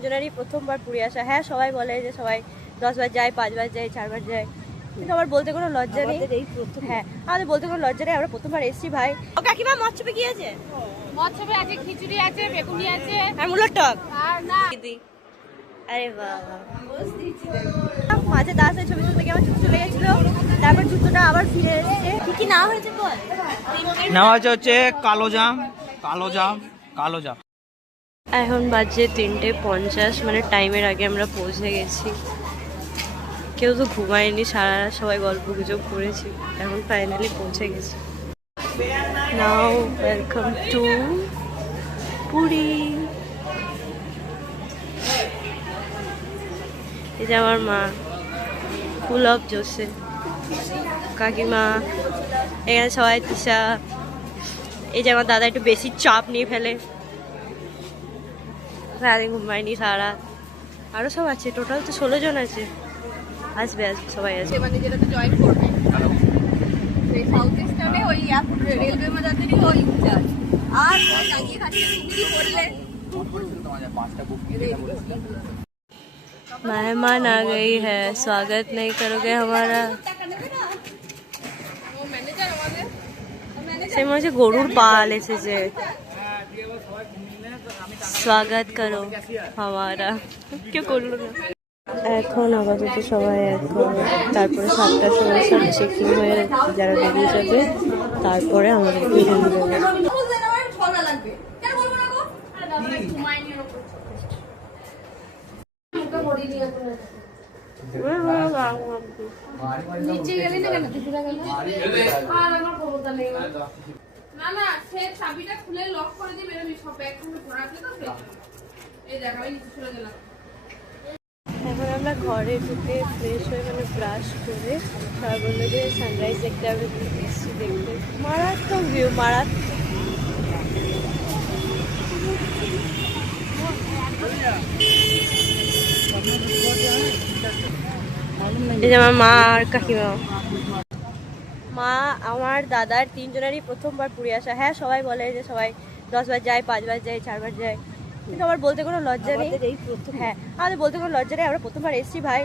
তিনজনেরই প্রথমবার পুরী আসা। হ্যাঁ, সবাই বলে যে সবাই 10 বার যায়, 5 বার যায়, 4 বার যায়, কিন্তু আমার বলতে কোনো লজ্জা নেই। হ্যাঁ, আমাদের বলতে কোনো লজ্জা নেই, আমরা প্রথমবার এসেছি ভাই। ও কাকিমা, মৎস্যপে কি আছে? মৎস্যপে আছে খিচুড়ি আছে, বেগুনি আছে আর মূলোর টক। আর না দিদি, আরে বাবা, মাঝে তার সাথে ছবি তুলতে গিয়ে আমার জুতো চলে গেছিল, তারপর জুতোটা আবার ফিরে এসেছে। কি কি নাম হয়েছে বল? নেওয়া হচ্ছে কালো জাম, কালো জাম, কালো জাম। এখন বাজে 3:50, মানে টাইমের আগে আমরা পৌঁছে গেছি। কেউ তো ঘুমায়নি, সারা রাত সবাই গল্প গুজব করেছি, এখন ফাইনালি পৌঁছে গেছি। নাও ওয়েলকাম টু পুরী। এই যে আমার মা, ফুল অফ জোসে, কাকিমা, এখানে সবাই তিশা। এই যে আমার দাদা একটু বেশি চাপ নিয়ে ফেলে, সারাদিন ঘুমায়নি সারা। আরো সব আছে, টোটাল তো 16 জন আছে। আসবে আসবে, সবাই আসবে। মানে যেটাতে জয়েন করবে সেই সাউথ ইস্টার্নে ওই রেলওয়ে মাদারদেরই ওই ইনচার্জ। আর দাঁড়িয়ে খাচ্ছে তুমি বললে मेहमान आ गई है, स्वागत नहीं करोगे हमारा? সে মনে হচ্ছে গরুর পাল এসেছে। স্বাগত করো হামারা, কেউ করলো না। এখন আপাতত সবাই এখন, তারপরে 7টার সময় সব চেকিং হয়ে যারা বেরিয়ে যাবে, তারপরে আমাদেরকে নিয়ে যাবে। নিচে গেলি না কেন? দুপুরা গেল আর আমার ক্ষমতা নেই। না না, সে চাবিটা খুলে লক করে দিয়ে বেরোবি, সব ব্যাগ খুলে ভরা আছে তো। এই দেখ, আমি নিচে চলে গেলাম। এখন আমরা ঘরে ঢুকে ফ্রেশ হয়ে, মানে ব্রাশ করে, সবাই বললো যে সানরাইজ দেখতে হবে, এসছি দেখতে। মারাত্মক ভিউ, মারাত্মক। এই যে আমার মা আর কাকিমা। মা, আমার দাদার 3 জনেরই প্রথমবার পুরী আসা। হ্যাঁ, সবাই বলে যে সবাই 10 বার যায়, 5 বার যায়, 4 বার যায়, কিন্তু আমার বলতে কোনো লজ্জা নেই। হ্যাঁ, আমাদের বলতে কোনো লজ্জা নেই, আমরা প্রথমবার এসেছি ভাই।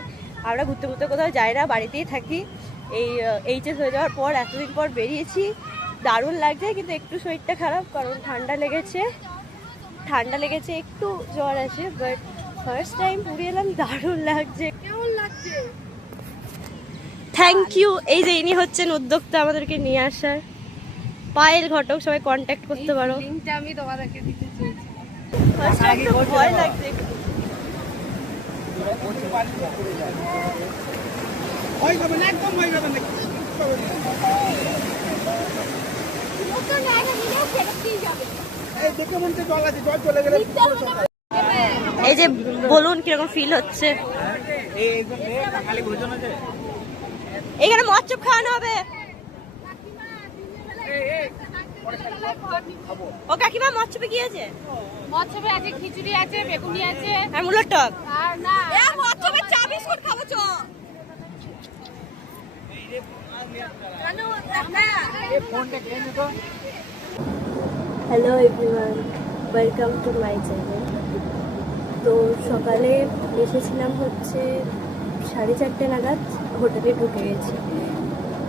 আমরা ঘুরতে ঘুরতে কোথাও যাই না, বাড়িতেই থাকি। এই এইচএস হয়ে যাওয়ার পর এতদিন পর বেরিয়েছি, দারুণ লাগছে, কিন্তু একটু শরীরটা খারাপ, কারণ ঠান্ডা লেগেছে, একটু জ্বর আছে। বাট ফার্স্ট টাইম পুরী এলাম, দারুণ লাগছে। কেমন লাগছে? Thank you. এই যে ইনি হচ্ছেন উদ্যোক্তা আমাদেরকে নিয়ে আসার, পায়েল ঘটক, সবাই কন্ট্যাক্ট করতে পারো। লিংকটা আমি তোমাদেরকে দিতে চেয়েছি। ফার্স্ট টাইম তো ভয় লাগছে। এই যে বলুন কিরকম ফিল হচ্ছে? এখানে মৎস্য খাওয়ানো হবে। ও কাকিমা, মৎস্যপে কি আছে? মৎস্যপে আছে খিচুড়ি আছে, বেগুনি আছে আর মূলোর টক। আর না মৎস্যপে চা বিস্কুট খাবো চ। Hello everyone, welcome to my channel. তো সকালে এসেছিলাম হচ্ছে 4:30 নাগাদ, হোটেলে ঢুকে গেছি।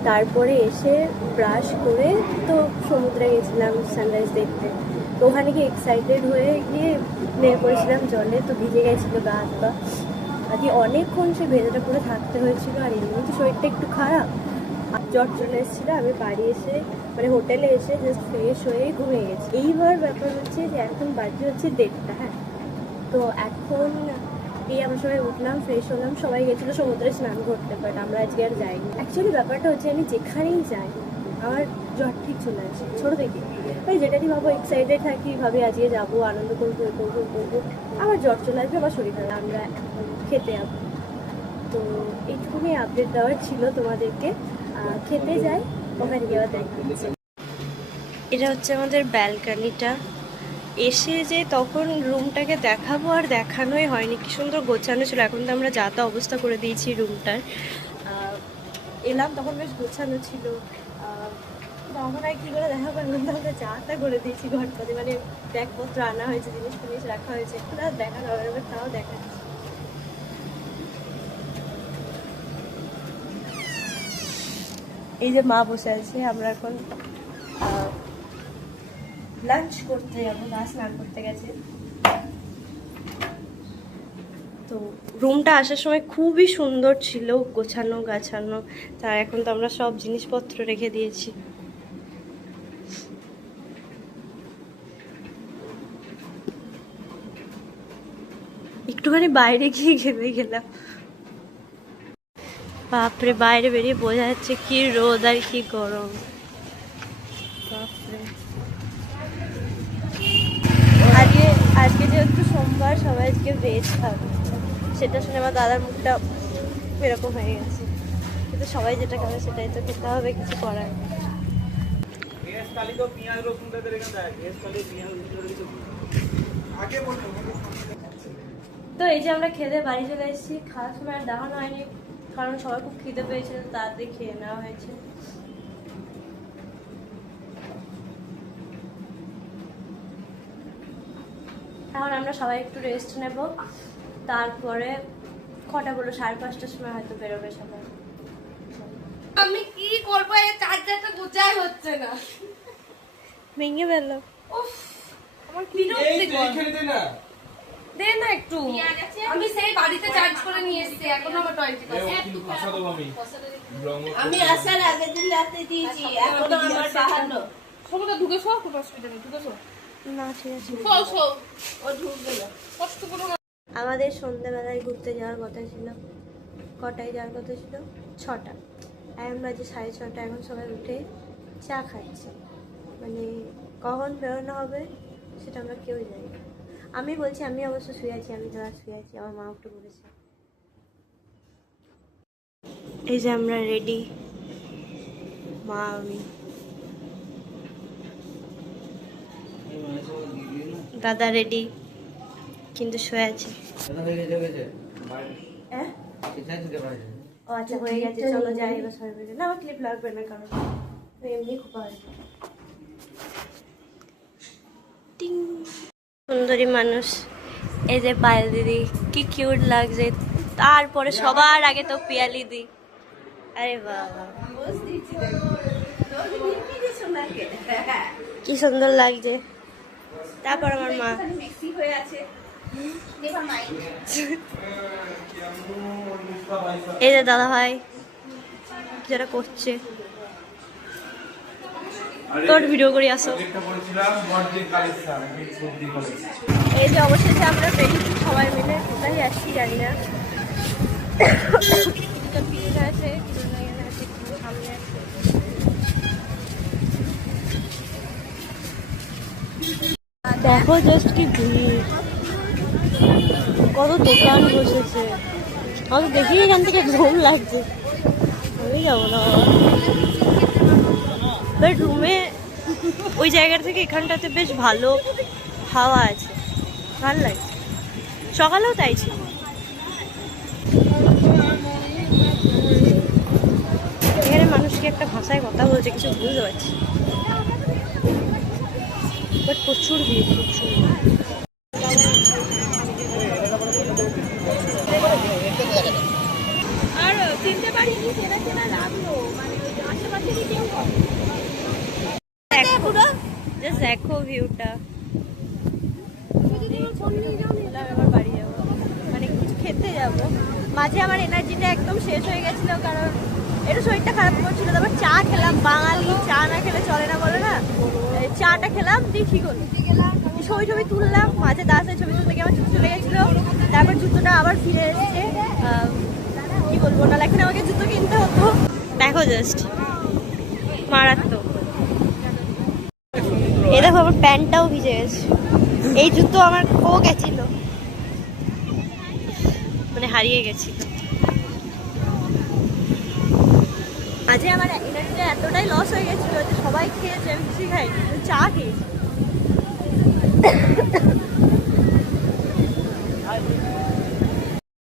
তারপরে এসে ব্রাশ করে তো সমুদ্রে গেছিলাম সানরাইজ দেখতে। তো ওখানে গিয়ে এক্সাইটেড হয়ে গিয়ে নেমে পড়েছিলাম জলে, তো ভিজে গেছিলো গা হাত পা। আর কি অনেকক্ষণ সে ভেজাটা করে থাকতে হয়েছিল, আর এমনি তো শরীরটা একটু খারাপ, জ্বর চলে এসেছিলো। আমি বাড়ি এসে, মানে হোটেলে এসে জাস্ট ফ্রেশ হয়ে ঘুমিয়ে গেছি। এইবার ব্যাপার হচ্ছে যে এখন বাজে হচ্ছে 1:30, হ্যাঁ। তো এখন এই আমরা সবাই উঠলাম, ফ্রেশ হলাম, সবাই গেছিলো সমুদ্রে স্নান করতে, বাট আমরা আজকে আর যাইনি। অ্যাকচুয়ালি ব্যাপারটা হচ্ছে আমি যেখানেই যাই আমার জ্বর ঠিক চলে আসে ছোটো থেকে। ওই যেটাই ভাবো এক্সাইটেড থাকি, ভাবি আজকে যাবো, আনন্দ করবো, করবো, আবার জ্বর চলে আসবে, আবার শরীর খারাপ। আমরা খেতে যাবো, তো এইটুকুনি আপডেট দেওয়ার ছিল তোমাদেরকে। খেতে যাই, ওখানে গিয়ে আবার দেখছি। এটা হচ্ছে আমাদের ব্যালকানিটা। এসে যে তখন রুমটাকে দেখাবো আর দেখানোই হয়নি, কি সুন্দর গোছানো ছিল। এখন তো আমরা যা তা অবস্থা করে দিয়েছি রুমটার। এলাম তখন বেশ গোছানো ছিল, তখন আর কি করে দেখা করলাম, তাহলে চাটা করে দিয়েছি ঘটপাতে, মানে ব্যাগপত্র আনা হয়েছে, জিনিস ফিনিস রাখা হয়েছে, একটু আর দেখা হবে, তাও দেখাচ্ছি। এই যে মা বসে আছে, আমরা এখন লাঞ্চ করতে যাবো, মা স্নান করতে গেছে। তো রুমটা আসার সময় খুবই সুন্দর ছিল, গোছানো গাছানো, তার এখন তো আমরা সব জিনিসপত্র রেখে দিয়েছি। একটুখানি বাইরে গিয়ে ঘেমে গেলাম। বাপরে, বাইরে বেরিয়ে বোঝা যাচ্ছে কি রোদ আর কি গরম। বাপরে, আজকে যেহেতু সোমবার, সবাই আজকে ভেজ খাবে, সেটা শুনে আমার দাদার মুখটা এরকম হয়ে গেছে। কিন্তু সবাই যেটা খাবে সেটাই তো খেতে হবে, কিছু করার নেই। তো এই যে আমরা খেতে বাড়ি চলে এসেছি, খাওয়ার সময় আর দেখানো হয়নি, কারণ সবাই খুব খিদে পেয়েছিল, তাড়াতাড়ি খেয়ে নেওয়া হয়েছে। এখন আমরা সবাই একটু রেস্ট নেব, তারপরে কটা বলো, 5:30টার সময় হয়তো বেরোবে সবাই। আমি কি করবো, এই চার্জারটা গোছাই হচ্ছে না, ভেঙে ফেললো। উফ, আমার বিরক্তিকর। দে না একটু, আমি সেই বাড়িতে চার্জ করে নিয়ে এসেছি, এখন আমার 20%। আমি আসার আগের দিন রাতে দিয়েছি, এখনো আমার 52। সমুদ্র ঢুকে শো, কোনো অসুবিধা নেই, ঢুকে শো। না ঠিক আছে, ও ঢুকবে না। কষ্ট করো না। আমাদের সন্ধ্যাবেলায় ঘুরতে যাওয়ার কথা ছিল। কটায় যাওয়ার কথা ছিল? 6টা। এখন বাজে 6:30। এখন সবাই উঠে চা খাচ্ছে, মানে কখন বেরোনো হবে সেটা আমরা কেউ জানি না। আমি বলছি, আমি অবশ্য শুয়ে আছি, আমি দাদা শুয়ে আছি, আমার মা উঠে পড়েছে। এই যে আমরা রেডি, মা আমি, দাদা রেডি কিন্তু শুয়ে আছে। ও আচ্ছা, হয়ে গেছে, চলো যাই এবার সবাই মিলে। না, আমার ক্লিপ লাগবে না, কারণ এমনি খুব ভালো। টিং, সুন্দরী মানুষ, এই যে পায়েল দিদি, কি কিউট লাগছে। তারপরে সবার আগে তো পিয়ালি দি, আরে বাবা কি সুন্দর লাগছে। তারপর আমার মা, মিক্সি হয়ে আছে, নেভার মাইন্ড। এই যে দাদা ভাই যেটা করছে, তোর ভিডিও করে আসো। এই যে অবশেষে আমরা বেরিয়েছি সবাই মিলে, কোথায় যাচ্ছি জানি না। কিছুটা পিছনে আছে, কিছুটা এখানে আছে, কিছু সামনে আছে। দেখো জাস্ট কি ভিড়, কত দোকান বসেছে। আমার তো দেখি এখান থেকে ঘুম লাগছে, আমি যাবো না বাট রুমে। ওই জায়গা থেকে এখানটাতে বেশ ভালো হাওয়া আছে, ভালো লাগছে। সকালেও তাই ছিল। এখানে মানুষকে একটা ভাষায় কথা বলছে, কিছু বুঝতে পারছি, বাট প্রচুর ভিড়, প্রচুর। আর চিনতে পারিনি, চেনা চেনা লাগলো, মানে আশেপাশেরই কেউ। দেখো, জাস্ট দেখো ভিউটা। এবার বাড়ি যাবো, মানে কিছু খেতে যাবো। মাঝে আমার এনার্জিটা একদম শেষ হয়ে গেছিল, কারণ একটু শরীরটা খারাপ করছিল। তারপর চা খেলাম, বাঙালি চা না খেলে চলে না, বলে না। চাটা খেলাম, দিয়ে ঠিক হলো। ছবি তুললাম, মাঝে দাসে ছবি তুলতে গিয়ে আমার জুতো চলে গেছিলো। তারপর জুতোটা আবার ফিরে এসেছে, কি বলবো না, এখন আমাকে জুতো কিনতে হতো। দেখো জাস্ট মারাত্মক। এই দেখো আমার প্যান্টটাও ভিজে গেছে, এই জুতো আমার খো গেছিল, মানে হারিয়ে গেছিল। মাঝে আমার এনার্জিটা এতটাই লস হয়ে গেছিল যে সবাই খেয়েছে, আমি কিছুই খাইনি, চা খেয়েছি।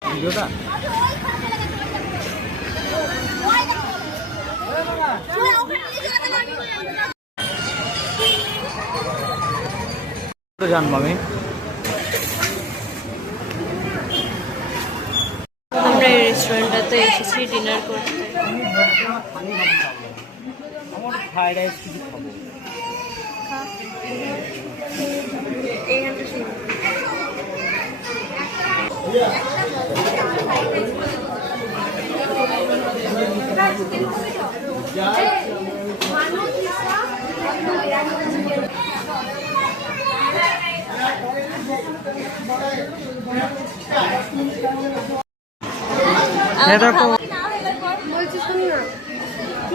ভিডিওটা ওখানে নিয়ে চলে গেল। জানবো আমি। আমরা এই রেস্টুরেন্টটাতে এসেছি ডিনার করতে। ফ্রাইড রাইস কিছু খাবো।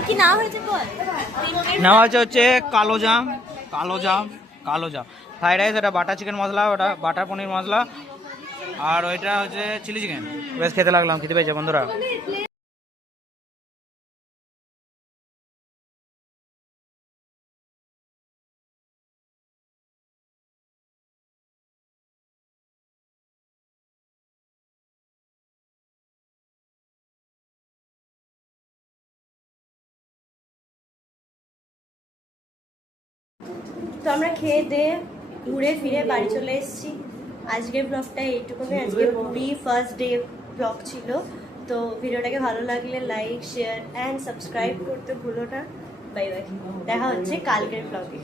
কি না হয়েছে বল? নেওয়া হচ্ছে কালো জাম, কালো জাম, কালো জাম ফ্রাইড রাইস, এটা বাটার চিকেন মশলা, ওটা বাটার পনির মশলা, আর ওইটা হচ্ছে চিলি চিকেন। বেশ খেতে লাগলাম, খেতে পেয়েছে বন্ধুরা। তো আমরা খেয়ে দিয়ে ঘুরে ফিরে বাড়ি চলে এসেছি। আজকের ব্লগটা এইটুকুনি। আজকে ববি ফার্স্ট ডে ব্লগ ছিল। তো ভিডিওটাকে ভালো লাগলে লাইক, শেয়ার অ্যান্ড সাবস্ক্রাইব করতে ভুলো না। বাই বাই, দেখা হচ্ছে কালকের ব্লগে।